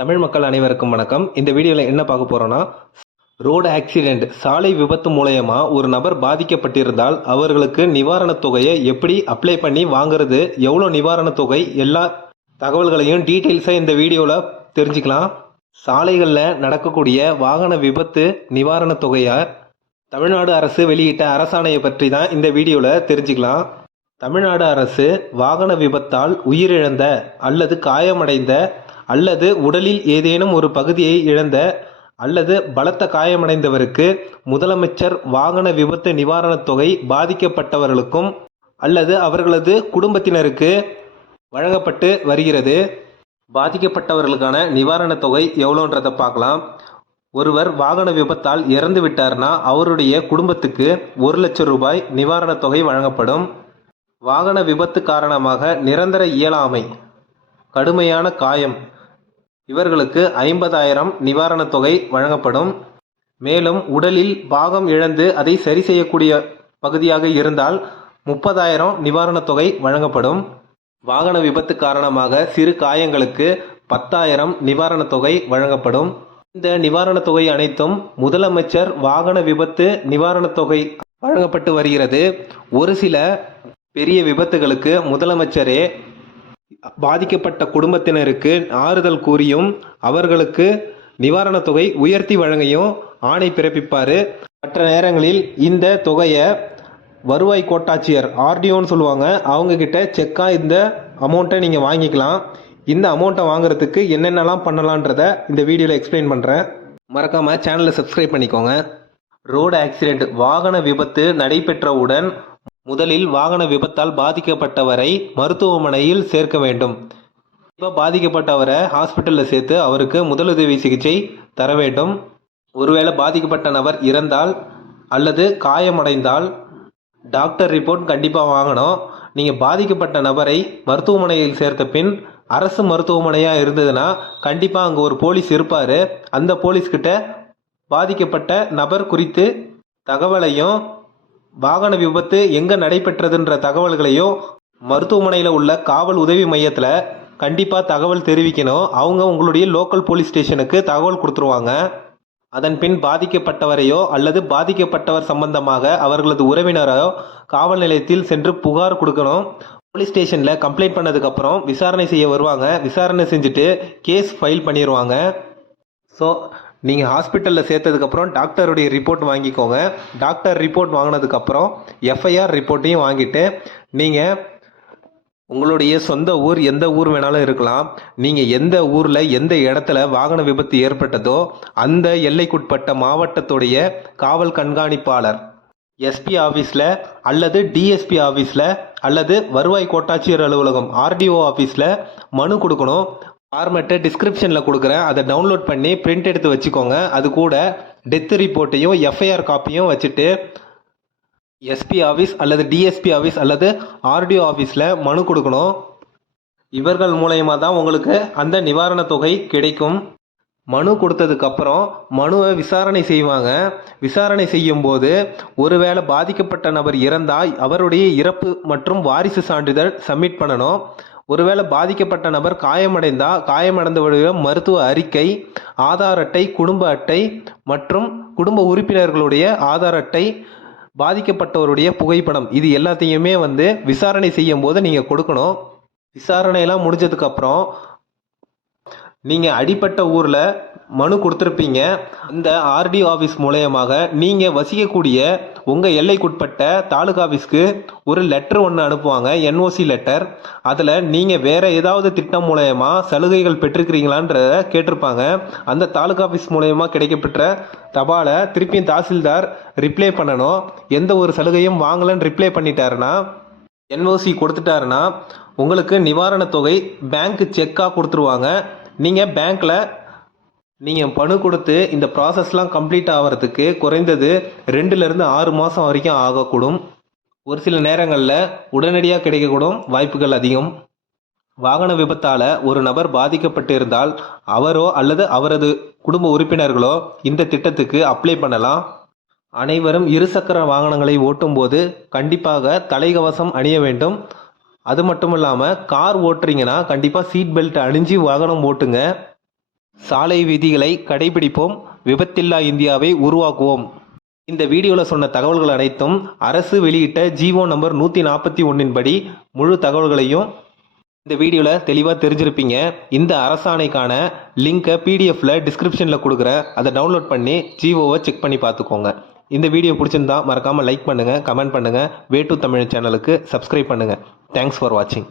தமிழ் மக்கள் அனைவருக்கும் வணக்கம். இந்த வீடியோவில் என்ன பார்க்க போகிறோன்னா ரோடு ஆக்சிடெண்ட் சாலை விபத்து மூலயமா ஒரு நபர் பாதிக்கப்பட்டிருந்தால் அவர்களுக்கு நிவாரணத் தொகையை எப்படி அப்ளை பண்ணி வாங்குறது எவ்வளோ நிவாரணத் தொகை எல்லா தகவல்களையும் டீட்டெயில்ஸாக இந்த வீடியோவில் தெரிஞ்சுக்கலாம். சாலைகளில் நடக்கக்கூடிய வாகன விபத்து நிவாரணத் தொகையை தமிழ்நாடு அரசு வெளியிட்ட அரசாணையை பற்றி தான் இந்த வீடியோவில் தெரிஞ்சுக்கலாம். தமிழ்நாடு அரசு வாகன விபத்தால் உயிரிழந்த அல்லது காயமடைந்த அல்லது உடலில் ஏதேனும் ஒரு பகுதியை இழந்த அல்லது பலத்த காயமடைந்தவருக்கு முதலமைச்சர் வாகன விபத்து நிவாரணத் தொகை பாதிக்கப்பட்டவர்களுக்கும் அல்லது அவர்களது குடும்பத்தினருக்கு வழங்கப்பட்டு வருகிறது. பாதிக்கப்பட்டவர்களுக்கான நிவாரணத் தொகை எவ்வளோன்றதை பார்க்கலாம். ஒருவர் வாகன விபத்தால் இறந்து விட்டார்னா அவருடைய குடும்பத்துக்கு ஒரு லட்சம் ரூபாய் நிவாரணத் தொகை வழங்கப்படும். வாகன விபத்து காரணமாக நிரந்தர இயலாமை கடுமையான காயம் இவர்களுக்கு ஐம்பதாயிரம் நிவாரணத் தொகை வழங்கப்படும். மேலும் உடலில் பாகம் இழந்து அதை சரி செய்யக்கூடிய பகுதியாக இருந்தால் முப்பதாயிரம் நிவாரணத் தொகை வழங்கப்படும். வாகன விபத்து காரணமாக சிறு காயங்களுக்கு பத்தாயிரம் நிவாரணத் தொகை வழங்கப்படும். இந்த நிவாரணத் தொகை அனைத்தும் முதலமைச்சர் வாகன விபத்து நிவாரணத் தொகை வழங்கப்பட்டு வருகிறது. ஒரு சில பெரிய விபத்துகளுக்கு முதலமைச்சரே பாதிக்கப்பட்ட குடும்பத்தினருக்கு ஆறுதல் கூறியும் அவர்களுக்கு நிவாரணத் தொகை உயர்த்தி வழங்கியும் ஆணை பிறப்பிப்பார். மற்ற நேரங்களில் இந்த தொகையை வருவாய் கோட்டாட்சியர் ஆர்டிஓன்னு சொல்லுவாங்க. அவங்க கிட்ட செக்காக இந்த அமௌண்ட்டை நீங்கள் வாங்கிக்கலாம். இந்த அமௌண்ட்டை வாங்குறதுக்கு என்னென்னலாம் பண்ணலான்றத இந்த வீடியோவில் எக்ஸ்பிளைன் பண்ணுறேன் மறக்காமல் சேனலை சப்ஸ்கிரைப் பண்ணிக்கோங்க. ரோடு ஆக்சிடெண்ட் வாகன விபத்து நடைபெற்றவுடன் முதலில் வாகன விபத்தால் பாதிக்கப்பட்டவரை மருத்துவமனையில் சேர்க்க வேண்டும். இப்போ பாதிக்கப்பட்டவரை ஹாஸ்பிட்டலில் சேர்த்து அவருக்கு முதலுதவி சிகிச்சை தர வேண்டும். ஒருவேளை பாதிக்கப்பட்ட நபர் இறந்தால் அல்லது காயமடைந்தால் டாக்டர் ரிப்போர்ட் கண்டிப்பாக வாங்கணும். நீங்கள் பாதிக்கப்பட்ட நபரை மருத்துவமனையில் சேர்த்த பின் அரசு மருத்துவமனையாக இருந்ததுன்னா கண்டிப்பாக அங்கே ஒரு போலீஸ் இருப்பார். அந்த போலீஸ்கிட்ட பாதிக்கப்பட்ட நபர் குறித்து தகவலையும் வாகன விபத்து எங்கே நடைபெற்றதுன்ற தகவல்களையும் மருத்துவமனையில் உள்ள காவல் உதவி மையத்தில் கண்டிப்பாக தகவல் தெரிவிக்கணும். அவங்க உங்களுடைய லோக்கல் போலீஸ் ஸ்டேஷனுக்கு தகவல் கொடுத்துருவாங்க. அதன் பின் பாதிக்கப்பட்டவரையோ அல்லது பாதிக்கப்பட்டவர் சம்பந்தமாக அவர்களது உறவினரோ காவல் நிலையத்தில் சென்று புகார் கொடுக்கணும். போலீஸ் ஸ்டேஷனில் கம்ப்ளைண்ட் பண்ணதுக்கப்புறம் விசாரணை செய்ய வருவாங்க. விசாரணை செஞ்சுட்டு கேஸ் ஃபைல் பண்ணிடுவாங்க ஸோ நீங்கள் ஹாஸ்பிட்டலில் சேர்த்ததுக்கப்புறம் டாக்டருடைய ரிப்போர்ட் வாங்கிக்கோங்க. டாக்டர் ரிப்போர்ட் வாங்கினதுக்கப்புறம் எஃப்ஐஆர் ரிப்போர்ட்டையும் வாங்கிட்டு நீங்கள் உங்களுடைய சொந்த ஊர் எந்த ஊர் வேணாலும் இருக்கலாம். நீங்கள் எந்த ஊரில் எந்த இடத்துல வாகன விபத்து ஏற்பட்டதோ அந்த எல்லைக்குட்பட்ட மாவட்டத்துடைய காவல் கண்காணிப்பாளர் எஸ்பி ஆஃபீஸில் அல்லது டிஎஸ்பி ஆஃபீஸில் அல்லது வருவாய் கோட்டாட்சியர் அலுவலகம் ஆர்டிஓ ஆஃபீஸில் மனு கொடுக்கணும். ஃபார்மெட்டை டிஸ்கிரிப்ஷனில் கொடுக்குறேன். அதை டவுன்லோட் பண்ணி பிரிண்ட் எடுத்து வச்சுக்கோங்க. அது கூட டெத் ரிப்போர்ட்டையும் எஃப்ஐஆர் காப்பியும் வச்சுட்டு எஸ்பி ஆஃபீஸ் அல்லது டிஎஸ்பி ஆஃபீஸ் அல்லது ஆர்டிஓ ஆஃபீஸில் மனு கொடுக்கணும். இவர்கள் மூலயமா தான் உங்களுக்கு அந்த நிவாரணத் தொகை கிடைக்கும். மனு கொடுத்ததுக்கப்புறம் மனுவை விசாரணை செய்வாங்க. விசாரணை செய்யும்போது ஒருவேளை பாதிக்கப்பட்ட நபர் இறந்தால் அவருடைய இறப்பு மற்றும் வாரிசு சான்றிதழ் சப்மிட் பண்ணணும். ஒருவேளை பாதிக்கப்பட்ட நபர் காயமடைந்தால் காயமடைந்தவருடைய மருத்துவ அறிக்கை ஆதார் அட்டை குடும்ப அட்டை மற்றும் குடும்ப உறுப்பினர்களுடைய ஆதார் அட்டை பாதிக்கப்பட்டவருடைய புகைப்படம். இது எல்லாத்தையுமே வந்து விசாரணை செய்யும் போது நீங்கள் கொடுக்கணும். விசாரணையெல்லாம் முடிஞ்சதுக்கப்புறம் நீங்கள் அடிப்பட்ட ஊரில் மனு கொடுத்துருப்பீங்க. இந்த ஆர்டி ஆஃபீஸ் மூலயமாக நீங்கள் வசிக்கக்கூடிய உங்கள் எல்லைக்குட்பட்ட தாலுகா ஆஃபீஸ்க்கு ஒரு லெட்டர் ஒன்று அனுப்புவாங்க என்ஓசி லெட்டர் அதில் நீங்கள் வேறு ஏதாவது திட்டம் மூலயமா சலுகைகள் பெற்றிருக்கிறீங்களான்றத கேட்டிருப்பாங்க. அந்த தாலுகா ஆஃபீஸ் மூலயமா கிடைக்கப்பெற்ற தபாலை திருப்பியும் தாசில்தார் ரிப்ளை பண்ணணும். எந்த ஒரு சலுகையும் வாங்கலைன்னு ரிப்ளை பண்ணிட்டாருன்னா என்ஓசி கொடுத்துட்டாருன்னா உங்களுக்கு நிவாரணத் தொகை பேங்க் செக்காக கொடுத்துருவாங்க. நீங்கள் பேங்க்கில் நீங்கள் பணு கொடுத்து இந்த ப்ராசஸ்லாம் கம்ப்ளீட் ஆகிறதுக்கு குறைந்தது ரெண்டுலேருந்து ஆறு மாதம் வரைக்கும் ஆகக்கூடும். ஒரு சில நேரங்களில் உடனடியாக கிடைக்கக்கூடும். வாய்ப்புகள் அதிகம். வாகன விபத்தால் ஒரு நபர் பாதிக்கப்பட்டு இருந்தால் அவரோ அல்லது அவரது குடும்ப உறுப்பினர்களோ இந்த திட்டத்துக்கு அப்ளை பண்ணலாம். அனைவரும் இருசக்கர வாகனங்களை ஓட்டும்போது கண்டிப்பாக தலைகவசம் அணிய வேண்டும். அது மட்டும் இல்லாமல் கார் ஓட்டுறீங்கன்னா கண்டிப்பாக சீட் பெல்ட் அணிஞ்சு வாகனம் ஓட்டுங்க. சாலை விதிகளை கடைபிடிப்போம் விபத்தில்லா இந்தியாவை உருவாக்குவோம். இந்த வீடியோவில் சொன்ன தகவல்கள் அனைத்தும் அரசு வெளியிட்ட ஜிஓ நம்பர் நூற்றி நாற்பத்தி ஒன்றின் படி முழு தகவல்களையும் இந்த வீடியோவில் தெளிவாக தெரிஞ்சிருப்பீங்க. இந்த அரசாணைக்கான லிங்கை பிடிஎஃப்ல டிஸ்கிரிப்ஷனில் கொடுக்குறேன் அதை டவுன்லோட் பண்ணி ஜிஓவை செக் பண்ணி பார்த்துக்கோங்க இந்த வீடியோ பிடிச்சிருந்தா மறக்காமல் லைக் பண்ணுங்கள் கமெண்ட் பண்ணுங்கள் வே டு தமிழ் சேனலுக்கு சப்ஸ்கிரைப் பண்ணுங்கள் தேங்க்ஸ் ஃபார் வாட்சிங்